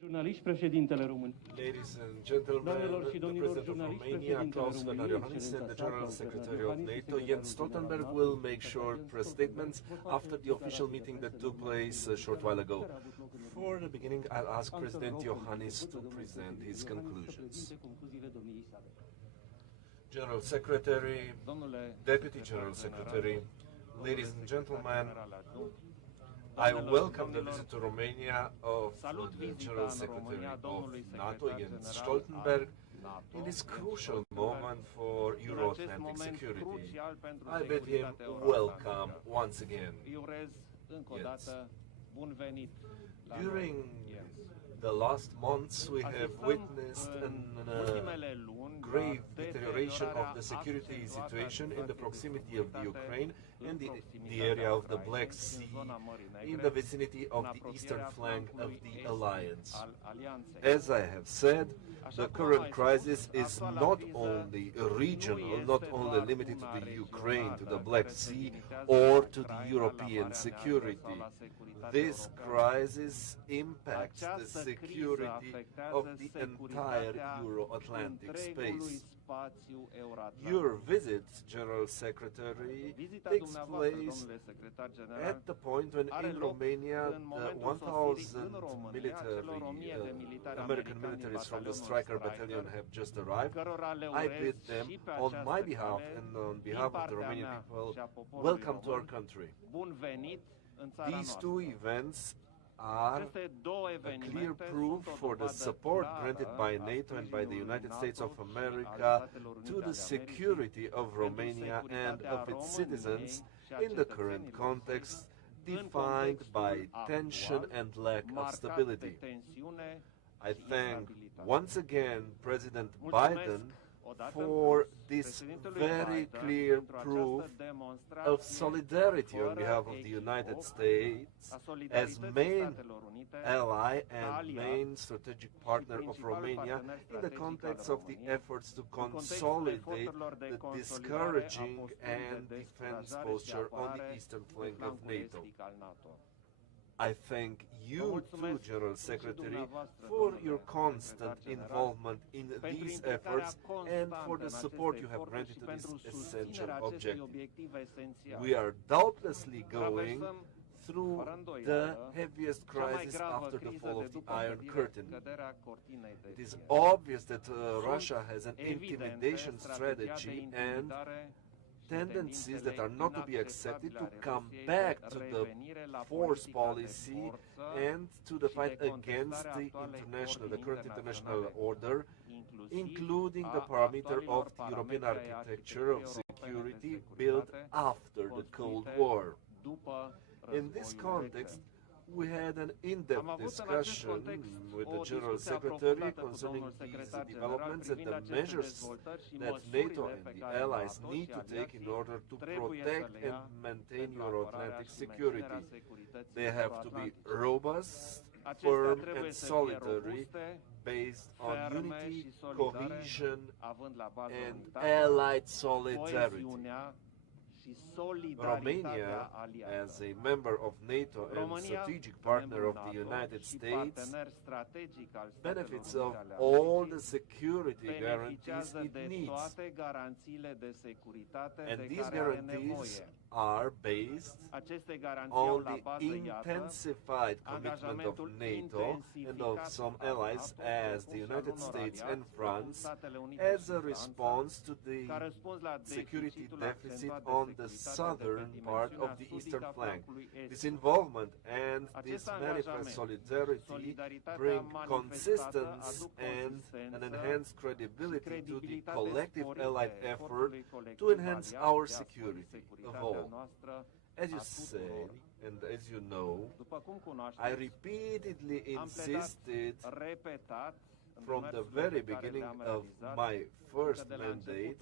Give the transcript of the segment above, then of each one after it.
Jurnaliști, președintele român. Ladies and gentlemen, the President of Romania, Iohannisì, and the General Secretary of NATO, Jens Stoltenberg, will make short press statements after the official meeting that took place a short while ago. For the beginning, I'll ask President Iohannis to present his conclusions. General Secretary, Deputy General Secretary, ladies and gentlemen, I welcome the visit to Romania of the General Secretary of NATO, Jens Stoltenberg, in this crucial moment for Euro-Atlantic security. I bid him welcome once again. Yes. During the last months, we have witnessed a grave deterioration of the security situation in the proximity of the Ukraine and the area of the Black Sea, in the vicinity of the eastern flank of the alliance. As I have said, the current crisis is not only regional, not only limited to the Ukraine, to the Black Sea, or to the European security. This crisis impacts the security of the entire Euro-Atlantic space. Your visit, General Secretary, takes place at the point when in Romania the 1,000 American militaries from the Striker Battalion have just arrived. I bid them, on my behalf and on behalf of the Romanian people, welcome to our country. These two events are a clear proof for the support granted by NATO and by the United States of America to the security of Romania and of its citizens in the current context defined by tension and lack of stability. I thank once again President Biden for this very clear proof of solidarity on behalf of the United States as main ally and main strategic partner of Romania in the context of the efforts to consolidate the discouraging and defense posture on the eastern flank of NATO. I thank you too, General Secretary, for your constant involvement in these efforts and for the support you have granted to this essential objective. We are doubtlessly going through the heaviest crisis after the fall of the Iron Curtain. It is obvious that Russia has an intimidation strategy and tendencies that are not to be accepted to come back to the force policy and to the fight against the current international order, including the parameter of the European architecture of security built after the Cold War. In this context, we had an in-depth discussion with the General Secretary concerning these developments and the measures that NATO and the allies need to take in order to protect and maintain Euro-Atlantic security. They have to be robust, firm and solidary, based on unity, cohesion and allied solidarity. Romania, as a member of NATO and strategic partner of the United States, benefits of all the security guarantees it needs. And these guarantees are based on the intensified commitment of NATO and of some allies as the United States and France as a response to the security deficit on the southern part of the eastern flank. This involvement and this manifest solidarity bring consistency and an enhanced credibility to the collective allied effort to enhance our security of all. As you say, and as you know, I repeatedly insisted from the very beginning of my first mandate,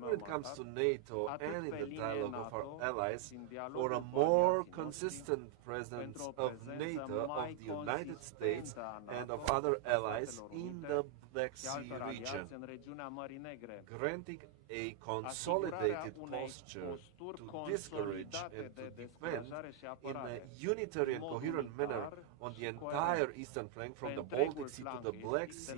when it comes to NATO and in the dialogue of our allies, for a more consistent presence of NATO, of the United States and of other allies in the Black Sea region, granting a consolidated posture to discourage and to defend in a unitary and coherent manner on the entire eastern flank from the Baltic Sea to the Black Sea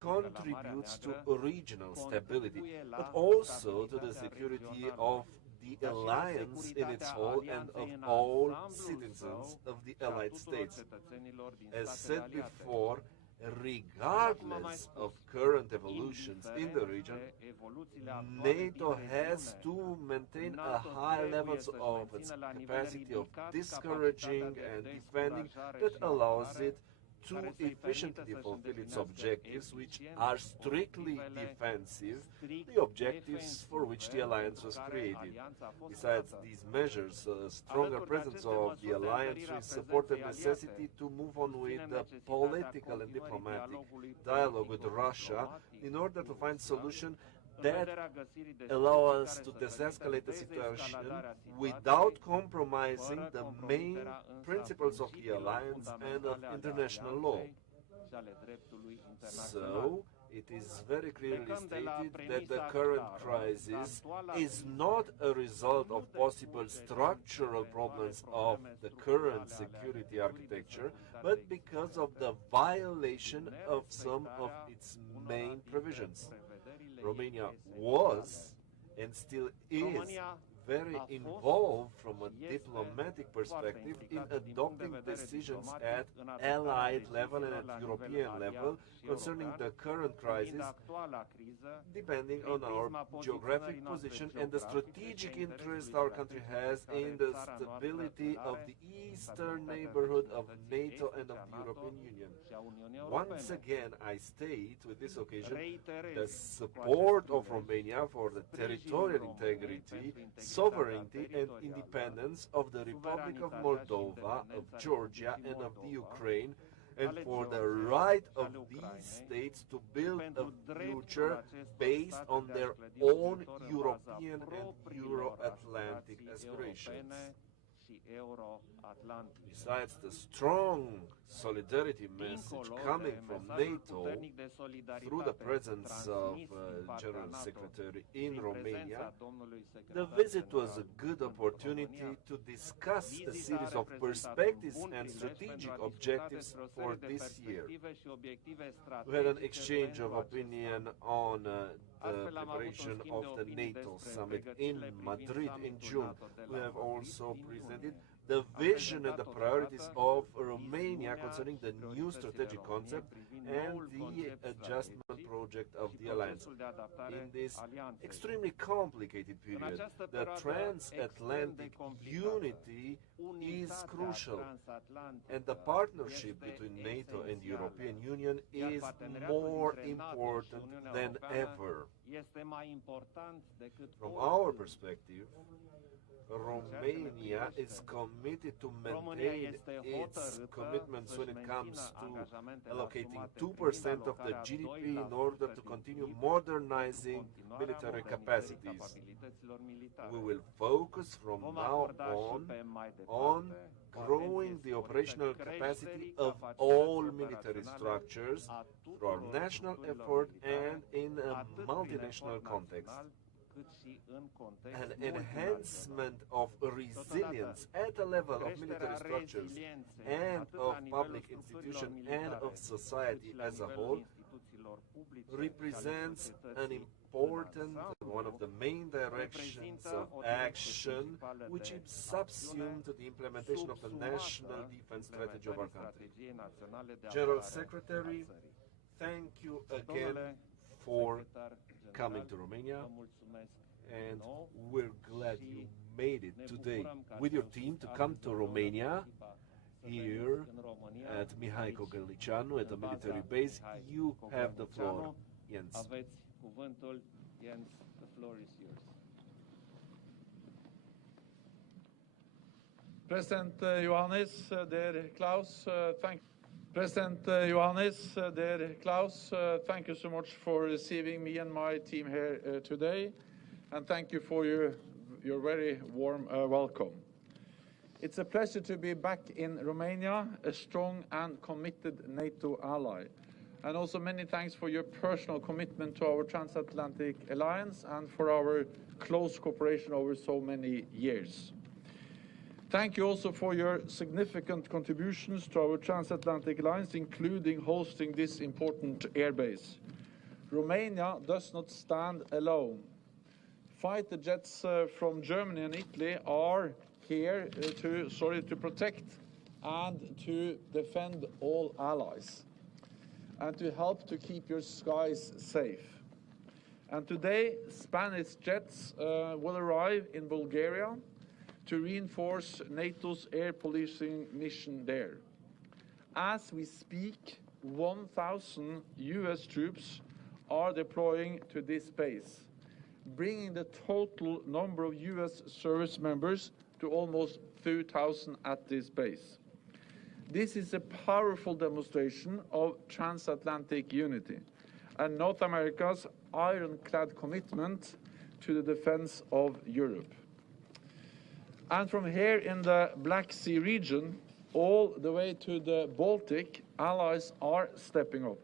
contributes to regional stability, but also to the security of the alliance in its whole and of all citizens of the allied states. As said before, regardless of current evolutions in the region, NATO has to maintain a high levels of its capacity of discouraging and defending that allows it to efficiently fulfill its objectives, which are strictly defensive, the objectives for which the alliance was created. Besides these measures, a stronger presence of the alliance will support the necessity to move on with the political and diplomatic dialogue with Russia in order to find solutions that allow us to de-escalate the situation without compromising the main principles of the alliance and of international law. So, it is very clearly stated that the current crisis is not a result of possible structural problems of the current security architecture, but because of the violation of some of its main provisions. Romania was and still is very involved from a diplomatic perspective in adopting decisions at allied level and at European level concerning the current crisis, depending on our geographic position and the strategic interest our country has in the stability of the eastern neighborhood of NATO and of the European Union. Once again, I state with this occasion the support of Romania for the territorial integrity, sovereignty and independence of the Republic of Moldova, of Georgia and of the Ukraine, and for the right of these states to build a future based on their own European and Euro-Atlantic aspirations. Besides the strong solidarity message coming from NATO through the presence of General Secretary in Romania, the visit was a good opportunity to discuss a series of perspectives and strategic objectives for this year. We had an exchange of opinion on the preparation of the NATO summit in Madrid in June. We have also presented the vision and the priorities of Romania concerning the new strategic concept and the adjustment project of the alliance. In this extremely complicated period, the transatlantic unity is crucial, and the partnership between NATO and the European Union is more important than ever. From our perspective, Romania is committed to maintain its commitments when it comes to allocating 2% of the GDP in order to continue modernizing military capacities. We will focus from now on growing the operational capacity of all military structures through our national effort and in a multinational context. An enhancement of resilience at the level of military structures and of public institutions and of society as a whole represents an important, one of the main directions of action which is subsumed to the implementation of the national defense strategy of our country. General Secretary, thank you again for coming to Romania, and we're glad you made it today with your team to come to Romania here at Mihai Cogălnicianu at the military base. You have the floor, Jens. Jens, the floor is yours. President Iohannis, dear Klaus, President Iohannis, dear Klaus, thank you so much for receiving me and my team here today, and thank you for your very warm welcome. It's a pleasure to be back in Romania, a strong and committed NATO ally. And also many thanks for your personal commitment to our transatlantic alliance and for our close cooperation over so many years. Thank you also for your significant contributions to our transatlantic alliance, including hosting this important airbase. Romania does not stand alone. Fighter jets from Germany and Italy are here to protect and to defend all allies and to help to keep your skies safe. And today, Spanish jets will arrive in Bulgaria to reinforce NATO's air policing mission there. As we speak, 1,000 US troops are deploying to this base, bringing the total number of US service members to almost 2,000 at this base. This is a powerful demonstration of transatlantic unity and North America's ironclad commitment to the defense of Europe. And from here in the Black Sea region, all the way to the Baltic, allies are stepping up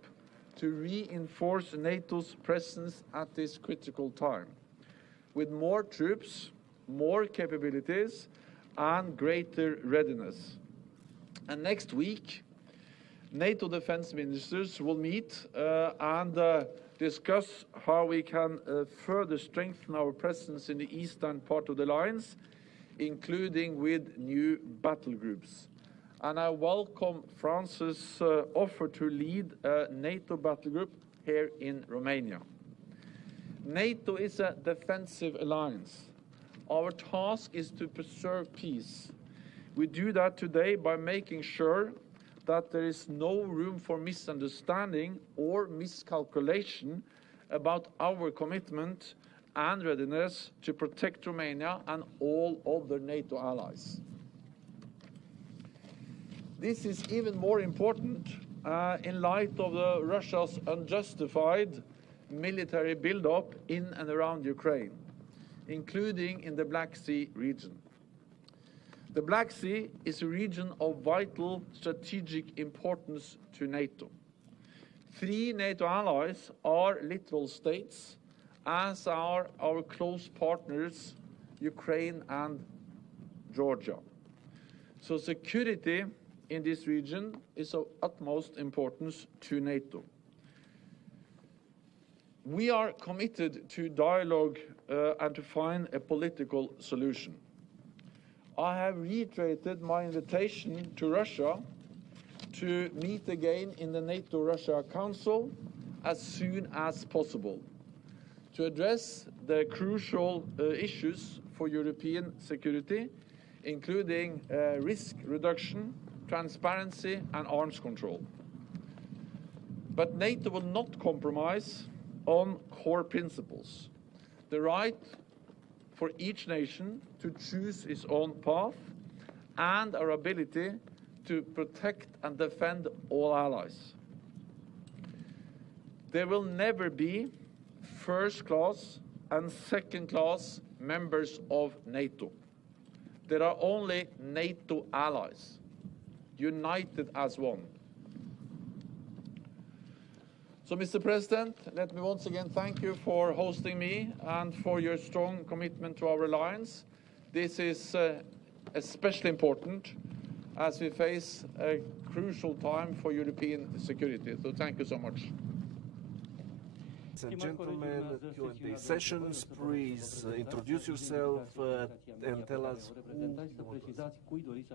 to reinforce NATO's presence at this critical time, with more troops, more capabilities, and greater readiness. And next week, NATO defense ministers will meet and discuss how we can further strengthen our presence in the eastern part of the alliance, including with new battle groups. And I welcome France's offer to lead a NATO battle group here in Romania. NATO is a defensive alliance. Our task is to preserve peace. We do that today by making sure that there is no room for misunderstanding or miscalculation about our commitment and readiness to protect Romania and all other NATO allies. This is even more important in light of Russia's unjustified military buildup in and around Ukraine, including in the Black Sea region. The Black Sea is a region of vital strategic importance to NATO. 3 NATO allies are littoral states, as are our close partners, Ukraine and Georgia. So security in this region is of utmost importance to NATO. We are committed to dialogue and to find a political solution. I have reiterated my invitation to Russia to meet again in the NATO-Russia Council as soon as possible to address the crucial issues for European security, including risk reduction, transparency, and arms control. But NATO will not compromise on core principles: the right for each nation to choose its own path and our ability to protect and defend all allies. There will never be first-class and second-class members of NATO. There are only NATO allies, united as one. So, Mr. President, let me once again thank you for hosting me and for your strong commitment to our alliance. This is especially important as we face a crucial time for European security. So thank you so much. Ladies and gentlemen, Q&A sessions, please introduce yourself and tell us who you want to.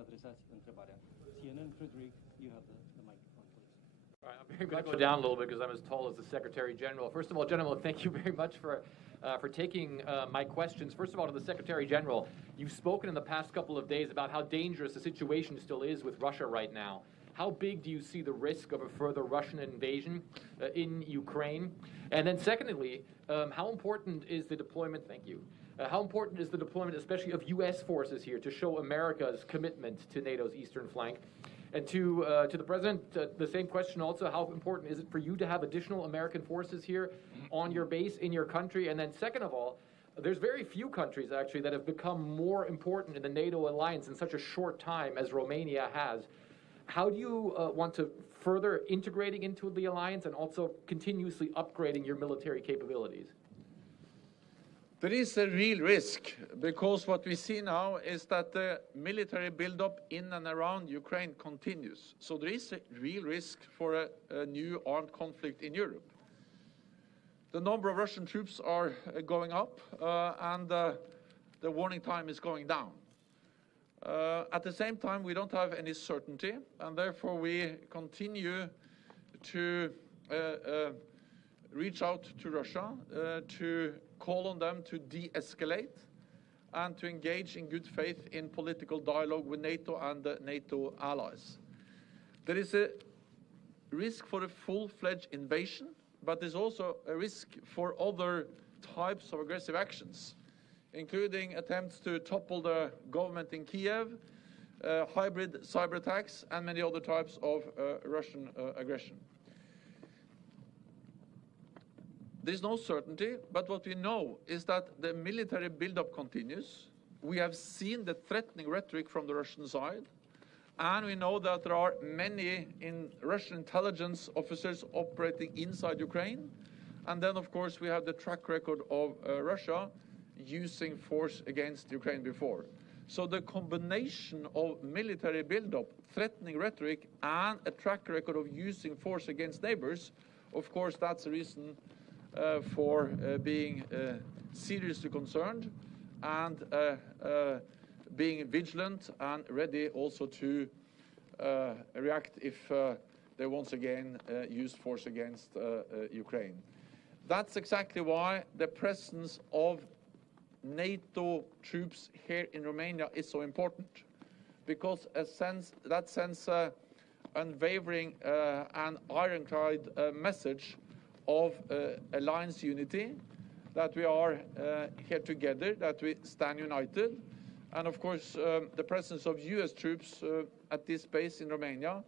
I'm going to go down a little bit because I'm as tall as the Secretary General. First of all, gentlemen, thank you very much for taking my questions. First of all, to the Secretary General, you've spoken in the past couple of days about how dangerous the situation still is with Russia right now. How big do you see the risk of a further Russian invasion in Ukraine? And then secondly, how important is the deployment, thank you, how important is the deployment especially of U.S. forces here to show America's commitment to NATO's eastern flank? And to the President, the same question also, how important is it for you to have additional American forces here on your base in your country? And then second of all, there's very few countries actually that have become more important in the NATO alliance in such a short time as Romania has. How do you want to further integrating into the alliance and also continuously upgrading your military capabilities? There is a real risk, because what we see now is that the military buildup in and around Ukraine continues. So there is a real risk for a new armed conflict in Europe. The number of Russian troops are going up, and the warning time is going down. At the same time, we don't have any certainty, and therefore we continue to reach out to Russia, to call on them to de-escalate and to engage in good faith in political dialogue with NATO and the NATO allies. There is a risk for a full-fledged invasion, but there's also a risk for other types of aggressive actions, including attempts to topple the government in Kiev, hybrid cyber attacks, and many other types of Russian aggression. There's no certainty, but what we know is that the military buildup continues. We have seen the threatening rhetoric from the Russian side, and we know that there are many Russian intelligence officers operating inside Ukraine. And then, of course, we have the track record of Russia using force against Ukraine before. So the combination of military buildup, threatening rhetoric, and a track record of using force against neighbors, of course, that's a reason for being seriously concerned and being vigilant and ready also to react if they once again use force against Ukraine. That's exactly why the presence of NATO troops here in Romania is so important, because that sends unwavering and ironclad message of alliance unity, that we are here together, that we stand united. And of course, the presence of US troops at this base in Romania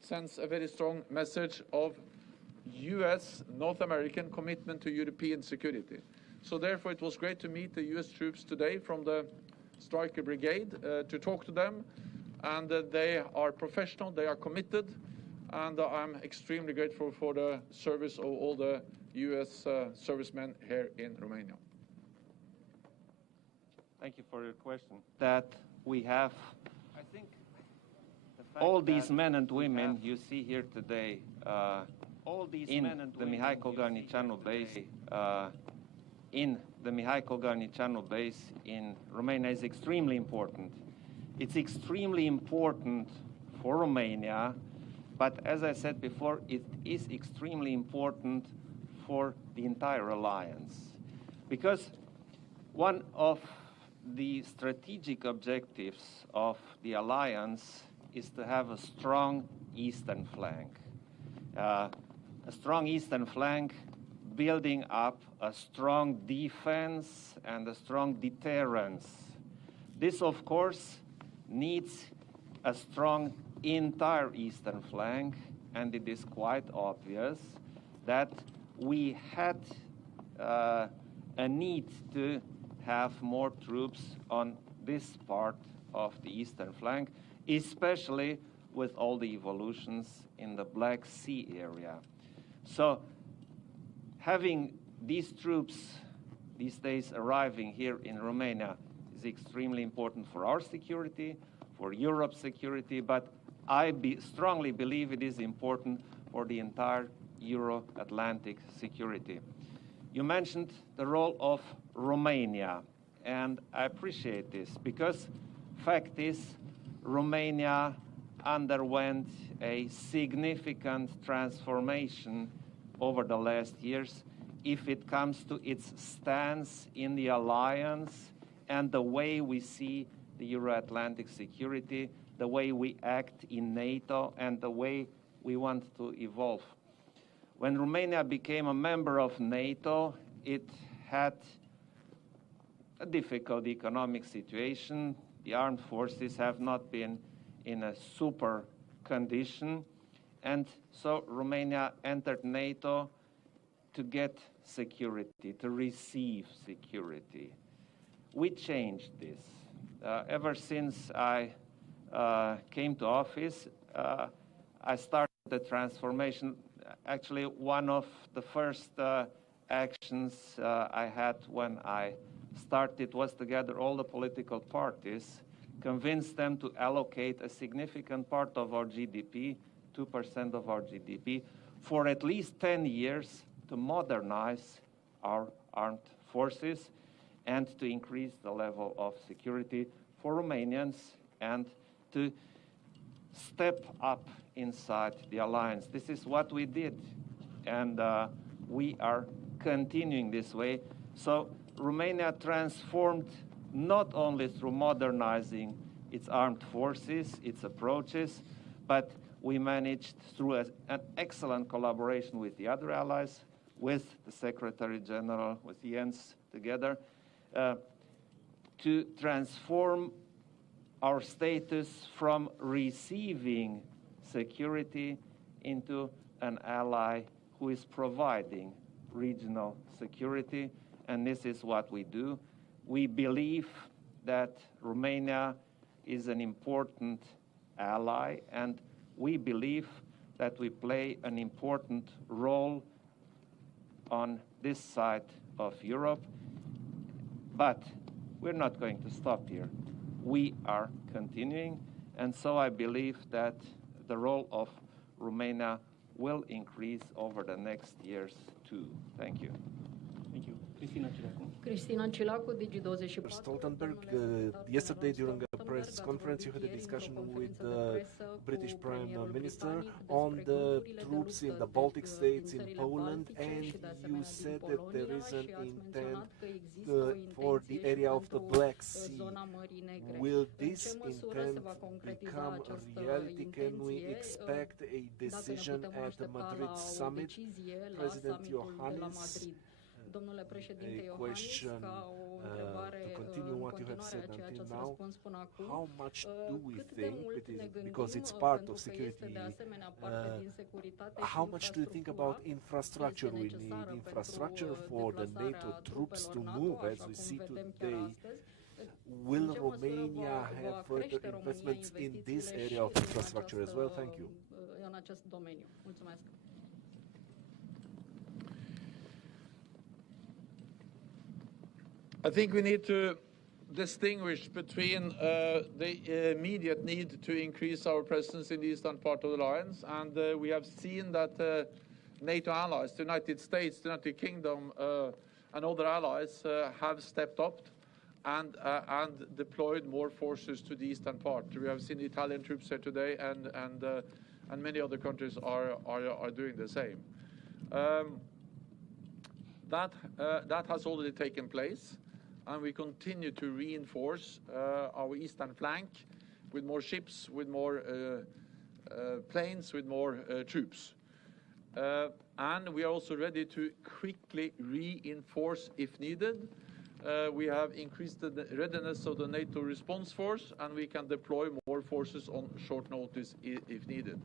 sends a very strong message of US, North American commitment to European security. So therefore, it was great to meet the US troops today from the Striker Brigade, to talk to them. And they are professional, they are committed, and I'm extremely grateful for the service of all the US servicemen here in Romania. Thank you for your question. That we have, I think, all these men and women you see here today all these in men and the Mihai Colgarnicianu base, in the Mihai Colgarnicianu base in Romania is extremely important. It's extremely important for Romania, but as I said before, it is extremely important for the entire alliance, because one of the strategic objectives of the alliance is to have a strong eastern flank. A strong eastern flank building up a strong defense and a strong deterrence. This, of course, needs a strong entire eastern flank, and it is quite obvious that we had a need to have more troops on this part of the eastern flank, especially with all the evolutions in the Black Sea area. So having these troops these days arriving here in Romania is extremely important for our security, for Europe's security, but I strongly believe it is important for the entire Euro-Atlantic security. You mentioned the role of Romania, and I appreciate this because fact is Romania underwent a significant transformation over the last years if it comes to its stance in the alliance and the way we see the Euro-Atlantic security, the way we act in NATO, and the way we want to evolve. When Romania became a member of NATO, it had a difficult economic situation. The armed forces have not been in a super condition, and so Romania entered NATO to get security, to receive security. We changed this. Ever since I came to office, I started the transformation. Actually, one of the first actions I had when I started was to gather all the political parties, convince them to allocate a significant part of our GDP, 2% of our GDP, for at least 10 years to modernize our armed forces and to increase the level of security for Romanians and to step up inside the alliance. This is what we did, and we are continuing this way. So Romania transformed not only through modernizing its armed forces, its approaches, but we managed through an excellent collaboration with the other allies, with the Secretary General, with Jens together, to transform our status from receiving security into an ally who is providing regional security, and this is what we do. We believe that Romania is an important ally, and we believe that we play an important role on this side of Europe, but we're not going to stop here. We are continuing, and so I believe that the role of Romania will increase over the next years too. Thank you. Thank you. Cristina Cilacu, Digi24. Stoltenberg, yesterday during a press conference you had a discussion with the British Prime Minister on the troops in the Baltic states, in Poland, and you said that there is an intent for the area of the Black Sea. Will this intent become a reality? Can we expect a decision at the Madrid summit? President Iohannis, a question to continue what you have said until now. How much do we think, because it's part of security, how much do you think about infrastructure? We need infrastructure for the NATO troops to move, as we see today. Will Romania have further investments in this area of infrastructure as well? Thank you. I think we need to distinguish between the immediate need to increase our presence in the eastern part of the alliance, and we have seen that NATO allies, the United States, the United Kingdom, and other allies have stepped up and deployed more forces to the eastern part. We have seen Italian troops here today, and many other countries are doing the same. That has already taken place, and we continue to reinforce our eastern flank with more ships, with more planes, with more troops. And we are also ready to quickly reinforce if needed. We have increased the readiness of the NATO response force, and we can deploy more forces on short notice if needed.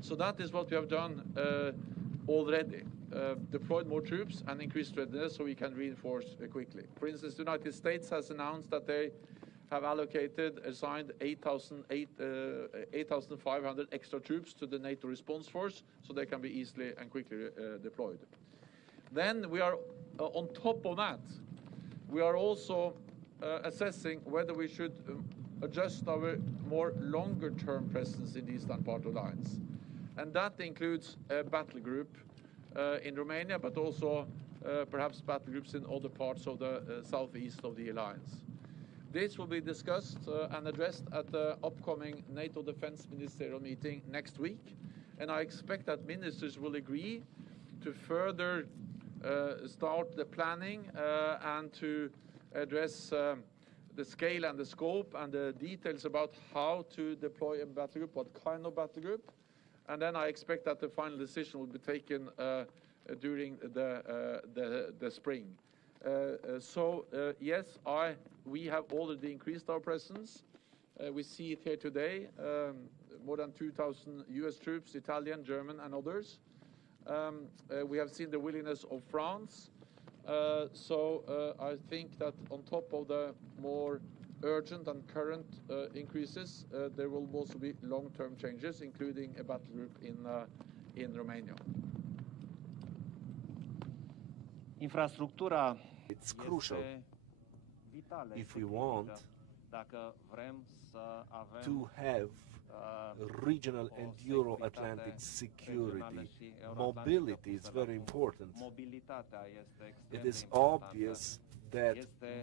So that is what we have done already. Deployed more troops and increased readiness so we can reinforce quickly. For instance, the United States has announced that they have assigned 8,500 extra troops to the NATO response force so they can be easily and quickly deployed. Then we are, on top of that, we are also assessing whether we should adjust our more longer-term presence in the eastern part of the alliance. And that includes a battle group in Romania, but also perhaps battle groups in other parts of the southeast of the alliance. This will be discussed and addressed at the upcoming NATO Defense Ministerial meeting next week, and I expect that ministers will agree to further start the planning and to address the scale and the scope and the details about how to deploy a battle group, what kind of battle group. And then I expect that the final decision will be taken during the spring. Yes, we have already increased our presence. We see it here today, more than 2,000 US troops, Italian, German, and others. We have seen the willingness of France. I think that on top of the more urgent and current increases, there will also be long-term changes, including a battle group in Romania. Infrastructura It's crucial if we want to have regional and Euro-Atlantic security. Mobility is very important. It is obvious that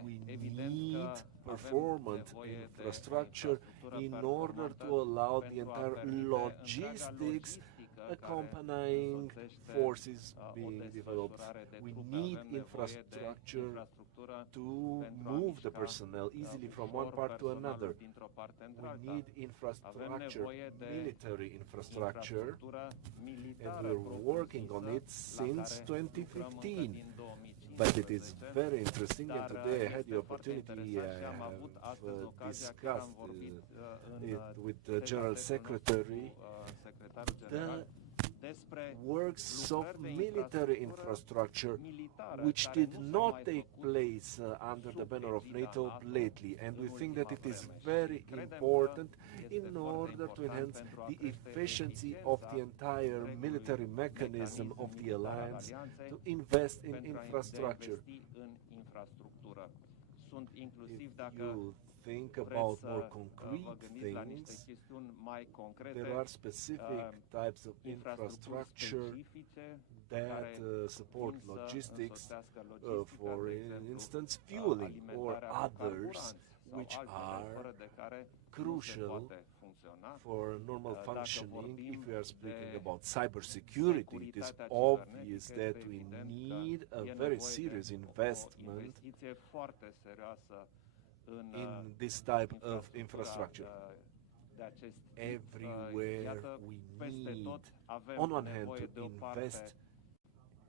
we need performant infrastructure in order to allow the entire logistics accompanying forces being developed. We need infrastructure to move the personnel easily from one part to another. We need infrastructure, military infrastructure, and we're working on it since 2015. But it is very interesting, and today I had the opportunity, I have discussed it with the General Secretary, the works of military infrastructure which did not take place under the banner of NATO lately, and we think that it is very important in order to enhance the efficiency of the entire military mechanism of the alliance to invest in infrastructure. If you think about more concrete things, there are specific types of infrastructure that support logistics, for instance, fueling, or others which are crucial for normal functioning. If we are speaking about cybersecurity, it is obvious that we need a very serious investment in this type of infrastructure. Everywhere we need, on one hand, to invest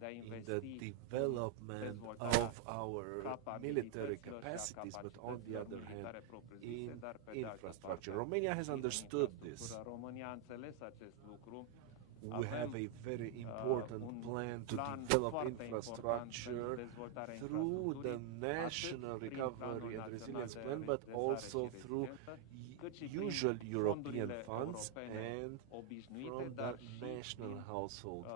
in the development of our military capacities, but on the other hand, in infrastructure. Romania has understood this. We have a very important plan to develop infrastructure through the National Recovery and Resilience Plan, but also through usual European funds and from the national household.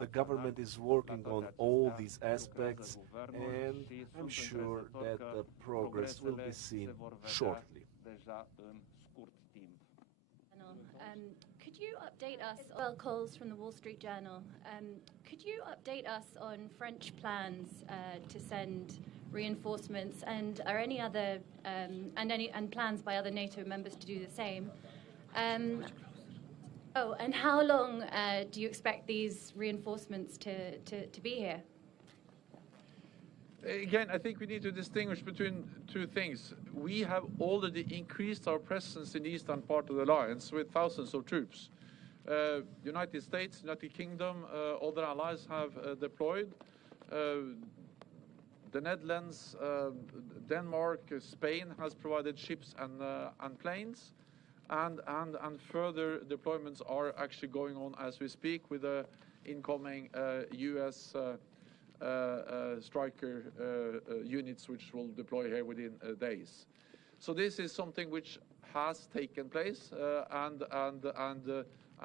The government is working on all these aspects, and I'm sure that the progress will be seen shortly. Could you update us, well, calls from the Wall Street Journal, could you update us on French plans to send reinforcements, and are any other, and plans by other NATO members to do the same? And how long do you expect these reinforcements to be here? Again, I think we need to distinguish between two things. We have already increased our presence in the eastern part of the alliance with thousands of troops. United States, United Kingdom, other allies have deployed. The Netherlands, Denmark, Spain has provided ships and planes, and further deployments are actually going on as we speak with the incoming U.S. Striker units, which will deploy here within days. So this is something which has taken place and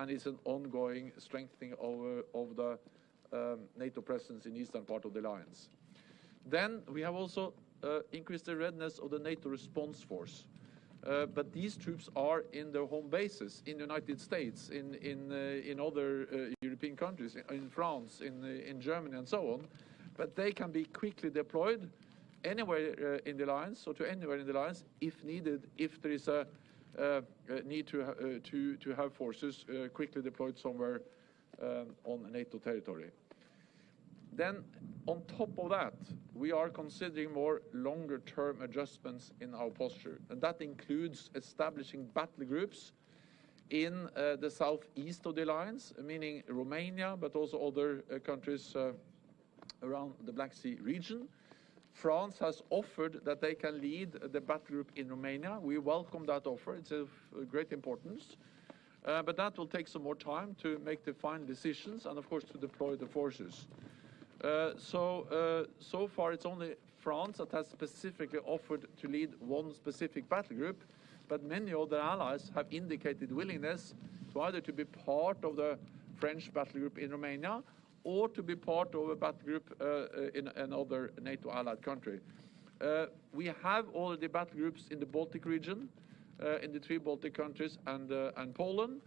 is an ongoing strengthening of the NATO presence in the eastern part of the alliance. Then we have also increased the readiness of the NATO response force. But these troops are in their home bases in the United States, in other European countries, in France, in Germany, and so on. But they can be quickly deployed anywhere in the alliance, or to anywhere in the alliance, if needed, if there is a need to have forces quickly deployed somewhere on NATO territory. Then, on top of that, we are considering more longer-term adjustments in our posture, and that includes establishing battle groups in the southeast of the alliance, meaning Romania, but also other countries around the Black Sea region. France has offered that they can lead the battle group in Romania. We welcome that offer. It's of great importance. But that will take some more time to make the final decisions and, of course, to deploy the forces. So far, it's only France that has specifically offered to lead one specific battle group, but many other allies have indicated willingness to either to be part of the French battle group in Romania or to be part of a battle group in another NATO allied country. We have already battle groups in the Baltic region, in the 3 Baltic countries and Poland,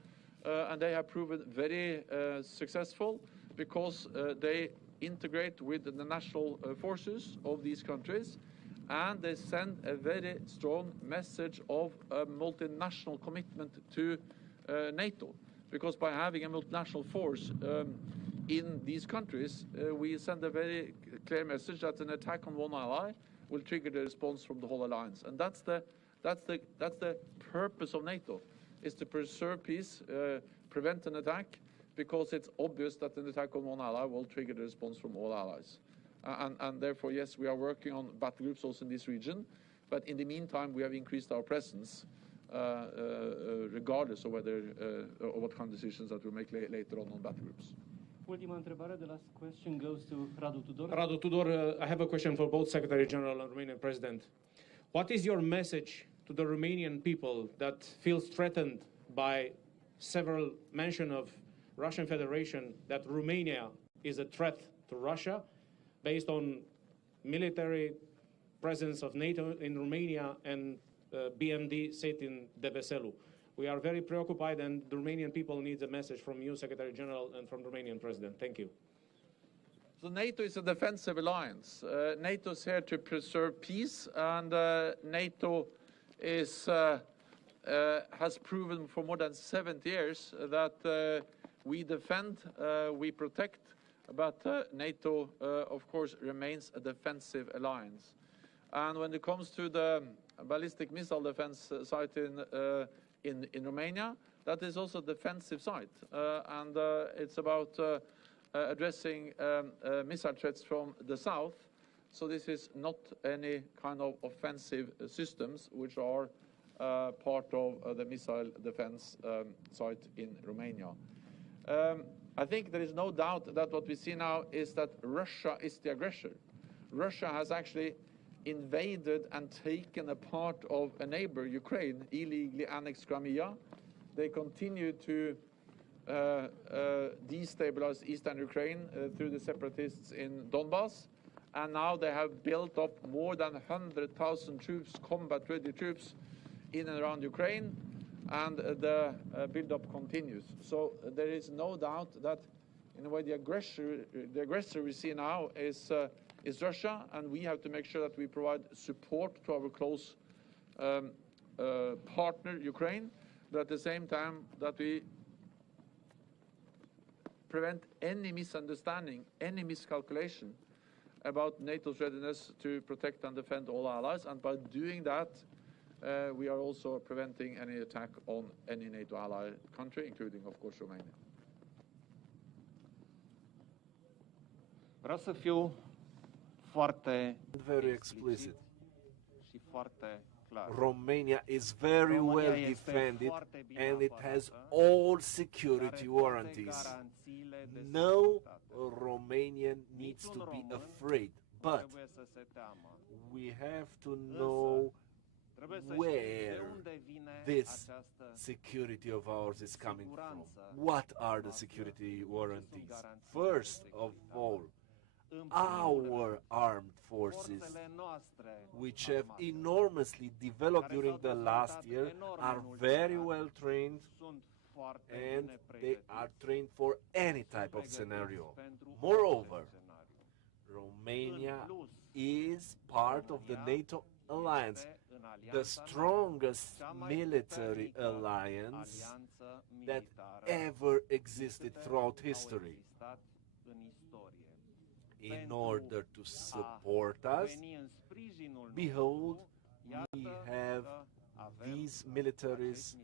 and they have proven very successful because they integrate with the national forces of these countries, and they send a very strong message of a multinational commitment to NATO. Because by having a multinational force in these countries, we send a very clear message that an attack on one ally will trigger the response from the whole alliance, and that's the purpose of NATO, is to preserve peace, prevent an attack, because it's obvious that an attack on one ally will trigger the response from all allies. And therefore, yes, we are working on battle groups also in this region, but in the meantime, we have increased our presence regardless of whether or what kind of decisions that we'll make later on battle groups. Ultima întrebare, the last question goes to Radu Tudor. Radu Tudor, I have a question for both Secretary General and Romanian President. What is your message to the Romanian people that feel threatened by several mention of Russian Federation that Romania is a threat to Russia based on military presence of NATO in Romania and BMD set in Deveselu? We are very preoccupied, and the Romanian people need a message from you, Secretary General, and from the Romanian President. Thank you. So NATO is a defensive alliance. NATO is here to preserve peace, and NATO is, has proven for more than 70 years that we defend, we protect, but NATO, of course, remains a defensive alliance. And when it comes to the ballistic missile defense site in Romania, that is also a defensive site, and it's about addressing missile threats from the south. So this is not any kind of offensive systems which are part of the missile defense site in Romania. I think there is no doubt that what we see now is that Russia is the aggressor. Russia has actually invaded and taken a part of a neighbor, Ukraine, illegally annexed Crimea. They continue to destabilize eastern Ukraine through the separatists in Donbass, and now they have built up more than 100,000 troops, combat-ready troops, in and around Ukraine, and the build-up continues. So there is no doubt that, in a way, the aggressor we see now is Russia, and we have to make sure that we provide support to our close partner, Ukraine, but at the same time that we prevent any misunderstanding, any miscalculation about NATO's readiness to protect and defend all allies, and by doing that, we are also preventing any attack on any NATO ally country, including, of course, Romania. Vreau să fiu foarte very explicit. și foarte clar. Romania is very well defended and it has all security warranties. No Romanian needs to be afraid, but we have to know where this security of ours is coming from. What are the security warranties? First of all, our armed forces, which have enormously developed during the last year, are very well trained, and they are trained for any type of scenario. Moreover, Romania is part of the NATO alliance, the strongest military alliance that ever existed throughout history. In order to support us, behold, we have these militaries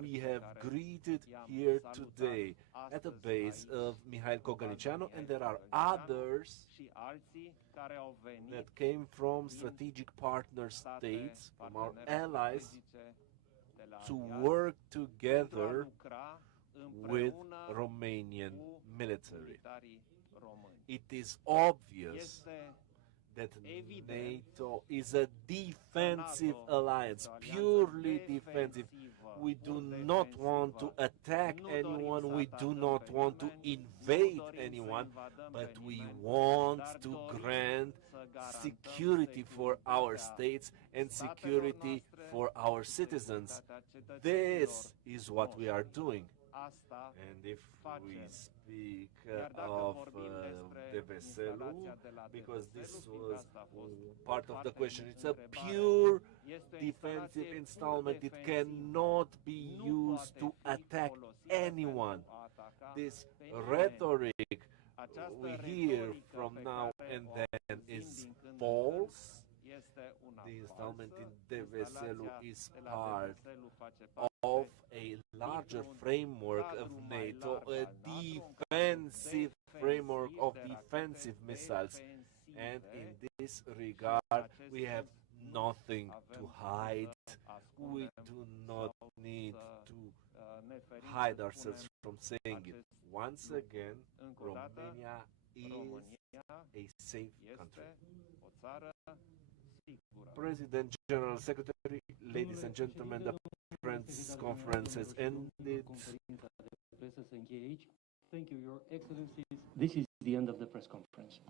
we have greeted here today at the base of Mihail Koganicianu, and there are others that came from strategic partner states, from our allies, to work together with Romanian military. It is obvious that NATO is a defensive alliance, purely defensive. We do not want to attack anyone, we do not want to invade anyone, but we want to grant security for our states and security for our citizens. This is what we are doing. And if we speak of Deveselu, because this was part of the question, it's a pure defensive installment. It cannot be used to attack anyone. This rhetoric we hear from now and then is false. The installment in Deveselu is part of a larger framework of NATO, a defensive framework of defensive missiles. And in this regard, we have nothing to hide. We do not need to hide ourselves from saying it. Once again, Romania is a safe country. President, General Secretary, ladies and gentlemen, the press conference has ended. Thank you, Your Excellencies. This is the end of the press conference.